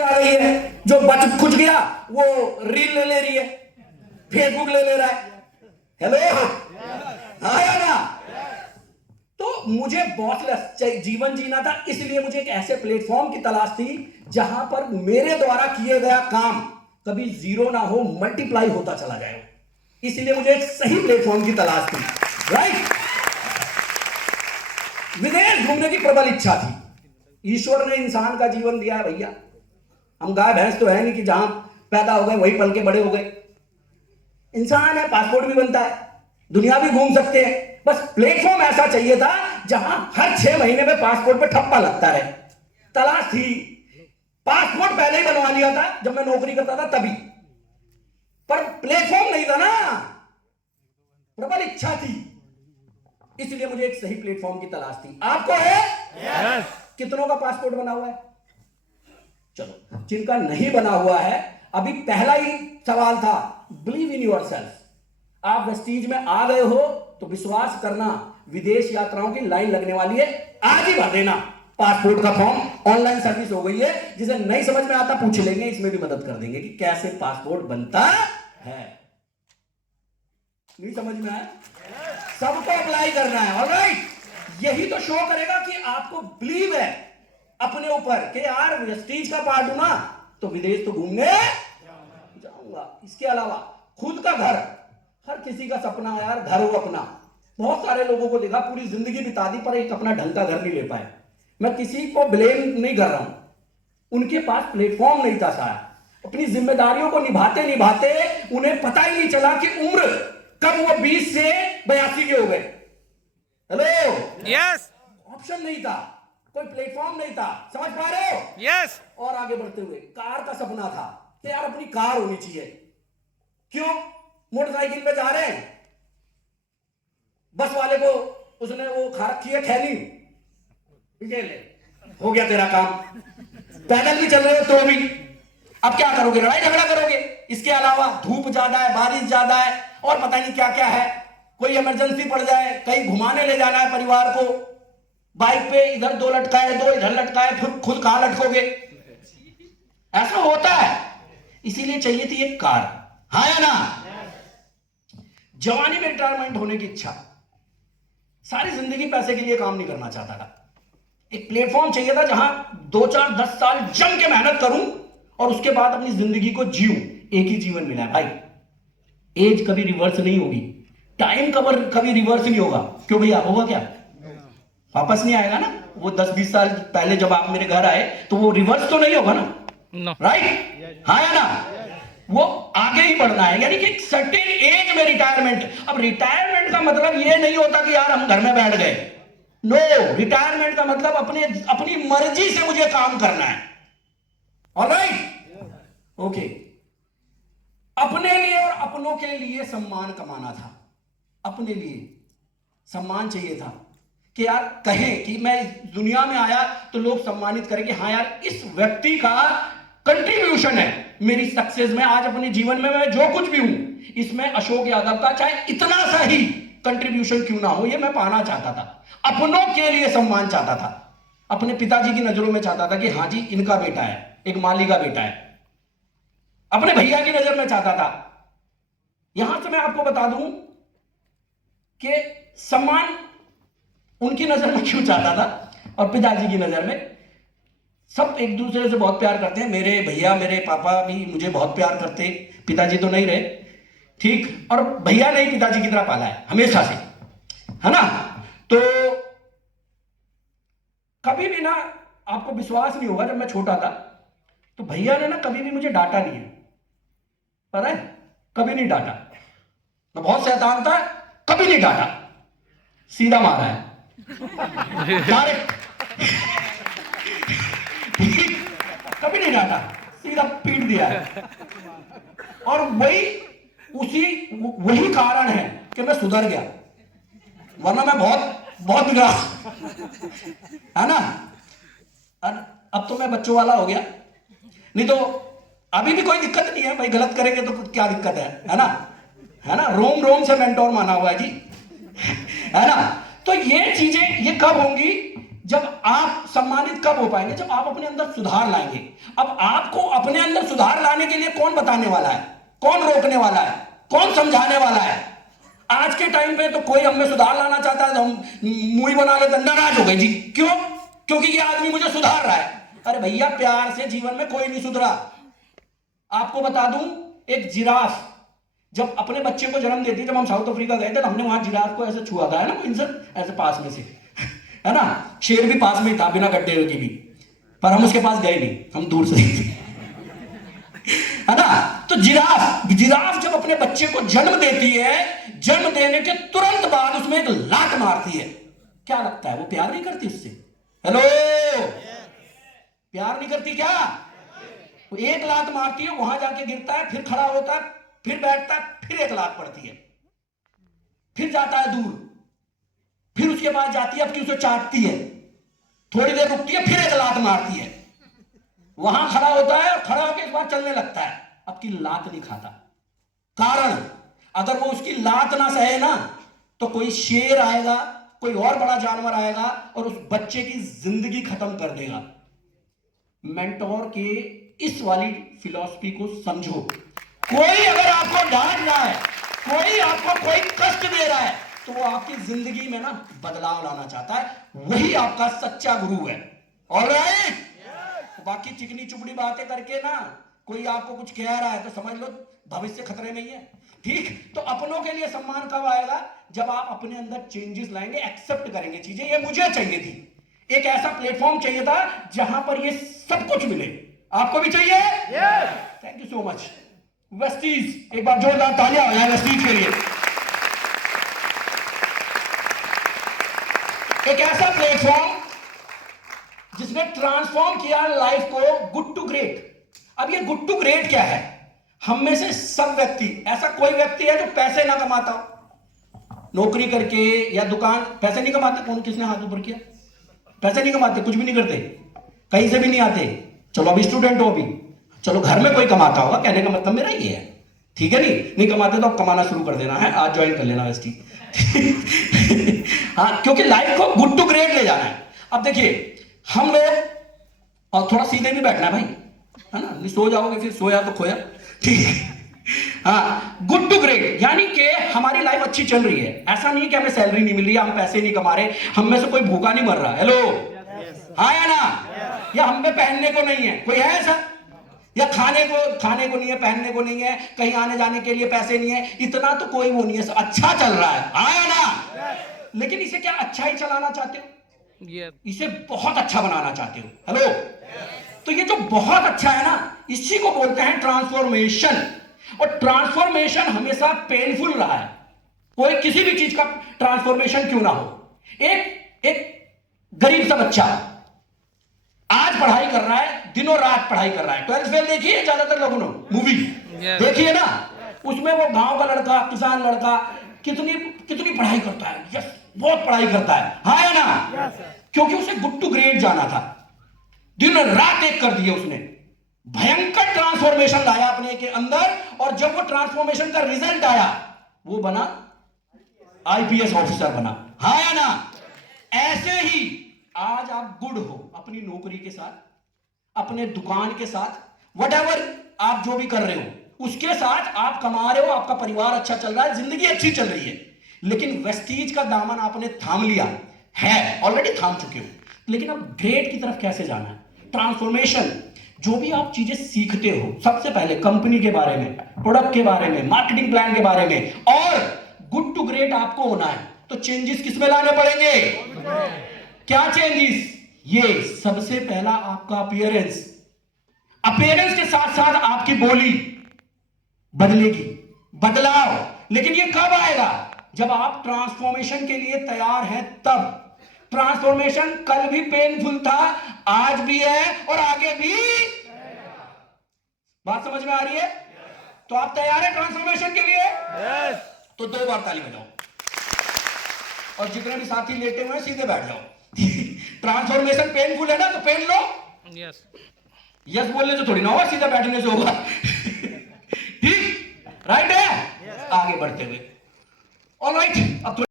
आ रही है, जो बच खुच गया वो रील ले रही है, फेसबुक ले रहा है। हेलो, आया ना? तो मुझे बॉसलेस जीवन जीना था, इसलिए मुझे एक ऐसे प्लेटफॉर्म की तलाश थी जहां पर मेरे द्वारा किए गया काम कभी जीरो ना हो, मल्टीप्लाई होता चला जाए। इसलिए मुझे एक सही प्लेटफॉर्म की तलाश थी। राइट? विदेश घूमने की प्रबल इच्छा थी। ईश्वर ने इंसान का जीवन दिया है भैया, हम गाय भैंस तो है नहीं कि जहां पैदा हो गए वही पल के बड़े हो गए। इंसान है, पासपोर्ट भी बनता है, दुनिया भी घूम सकते हैं। बस प्लेटफॉर्म ऐसा चाहिए था जहां हर 6 महीने में पासपोर्ट पे ठप्पा लगता रहे। तलाश थी। पासपोर्ट पहले ही बनवा लिया था जब मैं नौकरी करता था तभी, पर प्लेटफॉर्म नहीं था ना, प्रबल इच्छा थी। इसलिए मुझे एक सही प्लेटफॉर्म की तलाश थी। आपको है? yes. कितनों का पासपोर्ट बना हुआ है? चलो, जिनका नहीं बना हुआ है, अभी पहला ही सवाल था, बिलीव इन योरसेल्फ। आप वेस्टीज में आ गए हो तो विश्वास करना, विदेश यात्राओं की लाइन लगने वाली है, आज ही भर देना पासपोर्ट का फॉर्म। ऑनलाइन सर्विस हो गई है, जिसे नहीं समझ में आता पूछ लेंगे, इसमें भी मदद कर देंगे कि कैसे पासपोर्ट बनता है। नहीं समझ में आया? सबको अप्लाई करना है। ऑलराइट, यही तो शो करेगा कि आपको बिलीव है अपने ऊपर कि यार वेस्टीज का पार्ट हूं ना, तो विदेश तो घूमने जाऊंगा। इसके अलावा खुद का घर, हर किसी का सपना है यार, घर हो अपना। बहुत सारे लोगों को देखा, पूरी जिंदगी बिता दी पर एक अपना ढंग का घर नहीं ले पाए। मैं किसी को ब्लेम नहीं कर रहा हूं, उनके पास प्लेटफॉर्म नहीं था शायद। अपनी जिम्मेदारियों को निभाते निभाते उन्हें पता ही नहीं चला कि उम्र कब वो 20 से 82 के हो गए। हेलो, यस, ऑप्शन नहीं था, कोई प्लेटफॉर्म नहीं था। समझ पा रहे हो? यस। और आगे बढ़ते हुए कार का सपना था कि यार अपनी कार होनी चाहिए। क्यों? मोटरसाइकिल पे जा रहे हैं, बस वाले को उसने वो खा रखी है खैनी, ले हो गया तेरा काम। पैदल भी चल रहे हो तो भी, अब क्या करोगे? लड़ाई झगड़ा करोगे। इसके अलावा धूप ज्यादा है, बारिश ज्यादा है, और पता नहीं क्या क्या है। कोई इमरजेंसी पड़ जाए, कहीं घुमाने ले जाना है परिवार को, बाइक पे इधर 2 लटकाए, 2 इधर लटकाए, फिर खुद कहां लटकोगे? ऐसा होता है। इसीलिए चाहिए थी एक कार। हाँ या ना? जवानी में रिटायरमेंट होने की इच्छा, सारी जिंदगी पैसे के लिए काम नहीं करना चाहता था। एक प्लेटफॉर्म चाहिए था जहां 2, 4, 10 साल जम के मेहनत करूं और उसके बाद अपनी जिंदगी को जीऊं। एक ही जीवन मिला है भाई, एज कभी रिवर्स नहीं होगी, टाइम कभी रिवर्स नहीं होगा। क्यों भैया, होगा क्या? वापस नहीं आएगा ना। वो 10-20 साल पहले जब आप मेरे घर आए तो वो रिवर्स तो नहीं होगा ना। No. राइट? हाँ या ना? वो आगे ही बढ़ना है, यानी कि एक सर्टेन एज में रिटायरमेंट। अब रिटायरमेंट का मतलब ये नहीं होता कि यार हम घर में बैठ गए। नो, रिटायरमेंट का मतलब अपनी मर्जी से मुझे काम करना है। ऑलराइट? ओके। अपने लिए और अपनों के लिए सम्मान कमाना था। अपने लिए सम्मान चाहिए था कि यार कहें कि मैं इस दुनिया में आया तो लोग सम्मानित करें कि हाँ यार, इस व्यक्ति का कंट्रीब्यूशन है मेरी सक्सेस में। आज अपने जीवन में मैं जो कुछ भी हूं, इसमें अशोक यादव का चाहे इतना सा ही कंट्रीब्यूशन क्यों ना हो, ये मैं पाना चाहता था। अपनों के लिए सम्मान चाहता था। अपने पिताजी की नजरों में चाहता था कि हाँ जी, इनका बेटा है, एक माली का बेटा है। अपने भैया की नजर में चाहता था। यहां से मैं आपको बता दूं कि सम्मान उनकी नजर में क्यों चाहता था और पिताजी की नजर में। सब एक दूसरे से बहुत प्यार करते हैं। मेरे भैया, मेरे पापा भी मुझे बहुत प्यार करते। पिताजी तो नहीं रहे, ठीक, और भैया ने ही पिताजी की तरह पाला है हमेशा से, है ना? तो कभी भी ना, आपको विश्वास नहीं होगा, जब मैं छोटा था तो भैया ने ना कभी भी मुझे डांटा नहीं है। पता है? कभी नहीं डांटा। मैं बहुत शैतान था, कभी नहीं डांटा, सीधा मारा है डायरेक्ट। कभी नहीं डांटा, सीधा पीट दिया है। और वही कारण है कि मैं सुधर गया, वरना मैं बहुत बिगड़ा, है ना? अब तो मैं बच्चों वाला हो गया। नहीं तो अभी भी कोई दिक्कत नहीं है भाई, गलत करेंगे तो क्या दिक्कत है ना? है ना? रोम रोम से मेंटोर माना हुआ है जी, है ना? तो ये चीजें ये कब होंगी? जब आप सम्मानित कब हो पाएंगे? जब आप अपने अंदर सुधार लाएंगे। अब आपको अपने अंदर सुधार लाने के लिए कौन बताने वाला है, कौन रोकने वाला है, कौन समझाने वाला है? आज के टाइम पे तो कोई हमें सुधार लाना चाहता है तो हम मुंह बना ले, नाराज हो गए जी। क्यों? क्योंकि ये आदमी मुझे सुधार रहा है। अरे भैया, प्यार से जीवन में कोई नहीं सुधरा। आपको बता दूं, एक जिराफ जब अपने बच्चे को जन्म देती, जब हम साउथ अफ्रीका गए थे, हमने वहां जिराफ को ऐसे छुआ था, है ना, इनसे ऐसे पास में से, है ना। शेर भी पास में था, बिना गड्ढे की भी, पर हम उसके पास गए नहीं, हम दूर से है ना। तो जिराफ जब अपने बच्चे को जन्म देती है, जन्म देने के तुरंत बाद उसमें एक लात मारती है। क्या लगता है, वो प्यार नहीं करती उससे? हेलो, प्यार नहीं करती क्या? वो एक लात मारती है, वहां जाके गिरता है, फिर खड़ा होता है, फिर बैठता है, फिर एक लात पड़ती है, फिर जाता है दूर, फिर उसके बाद जाती है, अब कि उसे चाटती है, थोड़ी देर रुकती है, फिर एक लात मारती है, वहां खड़ा होता है और खड़ा होकर इस बार चलने लगता है, अब की लात नहीं खाता। कारण, अगर वो उसकी लात ना सहे ना, तो कोई शेर आएगा, कोई और बड़ा जानवर आएगा और उस बच्चे की जिंदगी खत्म कर देगा। मेंटोर के इस वाली फिलॉसफी को समझो। कोई अगर आपको डांट रहा है, कोई आपको कोई कष्ट दे रहा है, तो वो आपकी जिंदगी में ना बदलाव लाना चाहता है, वही आपका सच्चा गुरु है। ऑलराइट? बाकी चिकनी चुपड़ी बातें करके ना कोई आपको कुछ कह रहा है तो समझ लो भविष्य खतरे में ही है। ठीक? तो अपनों के लिए सम्मान कब आएगा? जब आप अपने अंदर चेंजेस लाएंगे, एक्सेप्ट करेंगे चीजें। ये मुझे चाहिए थी, एक ऐसा प्लेटफॉर्म चाहिए था जहां पर ये सब कुछ मिले। आपको भी चाहिए? Thank you so much Vestige. एक बार जोरदार तालियां हो जाए वेस्टीज के लिए। एक ऐसा प्लेटफॉर्म जिसने ट्रांसफॉर्म किया लाइफ को गुड टू ग्रेट। अब ये गुड टू ग्रेट क्या है? हम में से सब व्यक्ति, ऐसा कोई व्यक्ति है जो पैसे ना कमाता हो, नौकरी करके या दुकान, पैसे नहीं कमाते? कौन, किसने हाथ ऊपर किया? पैसे नहीं कमाते, कुछ भी नहीं करते, कहीं से भी नहीं आते। चलो अभी स्टूडेंट हो, अभी चलो घर में कोई कमाता होगा, कहने का मतलब मेरा ये है, ठीक है। नहीं कमाते तो अब कमाना शुरू कर देना है, आज ज्वाइन कर लेना वेस्टी। हाँ, क्योंकि लाइफ को गुड टू ग्रेट ले जाना है। अब देखिए, हम लोग, और थोड़ा सीधे भी बैठना भाई, है ना, नहीं सो जाओगे फिर, सोया तो खोया। ठीक है? हाँ, गुड टू ग्रेट यानी कि हमारी लाइफ अच्छी चल रही है। ऐसा नहीं है कि हमें सैलरी नहीं मिल रही है, हम पैसे नहीं कमा रहे, हम में से कोई भूखा नहीं मर रहा। हेलो, हाँ या ना? या हम में पहनने को नहीं है, कोई है ऐसा? या खाने को नहीं है, पहनने को नहीं है, कहीं आने जाने के लिए पैसे नहीं है, इतना तो कोई वो नहीं है, अच्छा चल रहा है, हाँ या ना? लेकिन इसे क्या अच्छा ही चलाना चाहते हो? इसे बहुत अच्छा बनाना चाहते हो? हेलो, तो ये जो बहुत अच्छा है ना, इसी को बोलते हैं ट्रांसफॉर्मेशन। और ट्रांसफॉर्मेशन हमेशा पेनफुल रहा है, कोई किसी भी चीज का ट्रांसफॉर्मेशन क्यों ना हो। एक गरीब सा बच्चा आज पढ़ाई कर रहा है, दिनों रात पढ़ाई कर रहा है। 12th फेल देखी है ज्यादातर लोगों ने, मूवी देखी है ना? उसमें वो गांव का लड़का, किसान लड़का, कितनी पढ़ाई करता है, यस, बहुत पढ़ाई करता है, हाँ या ना? क्योंकि उसे गुड टू ग्रेट जाना था, दिन रात एक कर दिया उसने, भयंकर ट्रांसफॉर्मेशन लाया अपने के अंदर। और जब वो ट्रांसफॉर्मेशन का रिजल्ट आया, वो बना आईपीएस ऑफिसर बना, हाँ या ना? ऐसे ही आज आप गुड हो अपनी नौकरी के साथ, अपने दुकान के साथ, व्हाटएवर आप जो भी कर रहे हो उसके साथ आप कमा रहे हो, आपका परिवार अच्छा चल रहा है, जिंदगी अच्छी चल रही है। लेकिन वेस्टीज का दामन आपने थाम लिया है, ऑलरेडी थाम चुके हो, लेकिन अब ग्रेट की तरफ कैसे जाना है? ट्रांसफॉर्मेशन, जो भी आप चीजें सीखते हो, सबसे पहले कंपनी के बारे में, प्रोडक्ट के बारे में, मार्केटिंग प्लान के बारे में, और गुड टू ग्रेट आपको होना है, तो चेंजेस किस में लाने पड़ेंगे? क्या चेंजेस? ये सबसे पहला आपका अपीयरेंस के साथ साथ आपकी बोली बदलेगी, बदलाव। लेकिन ये कब आएगा? जब आप ट्रांसफॉर्मेशन के लिए तैयार हैं तब। ट्रांसफॉर्मेशन कल भी पेनफुल था, आज भी है और आगे भी। बात समझ में आ रही है? तो आप तैयार हैं ट्रांसफॉर्मेशन के लिए? तो 2 बार ताली बजाओ, और जितने भी साथी लेटे हुए हैं सीधे बैठ जाओ। ट्रांसफॉर्मेशन पेनफुल है ना, तो पेन लो। यस यस बोलने से थोड़ी ना होगा, सीधा बैठने से होगा। ठीक, राइट है? आगे बढ़ते हुए, ऑलराइट, अब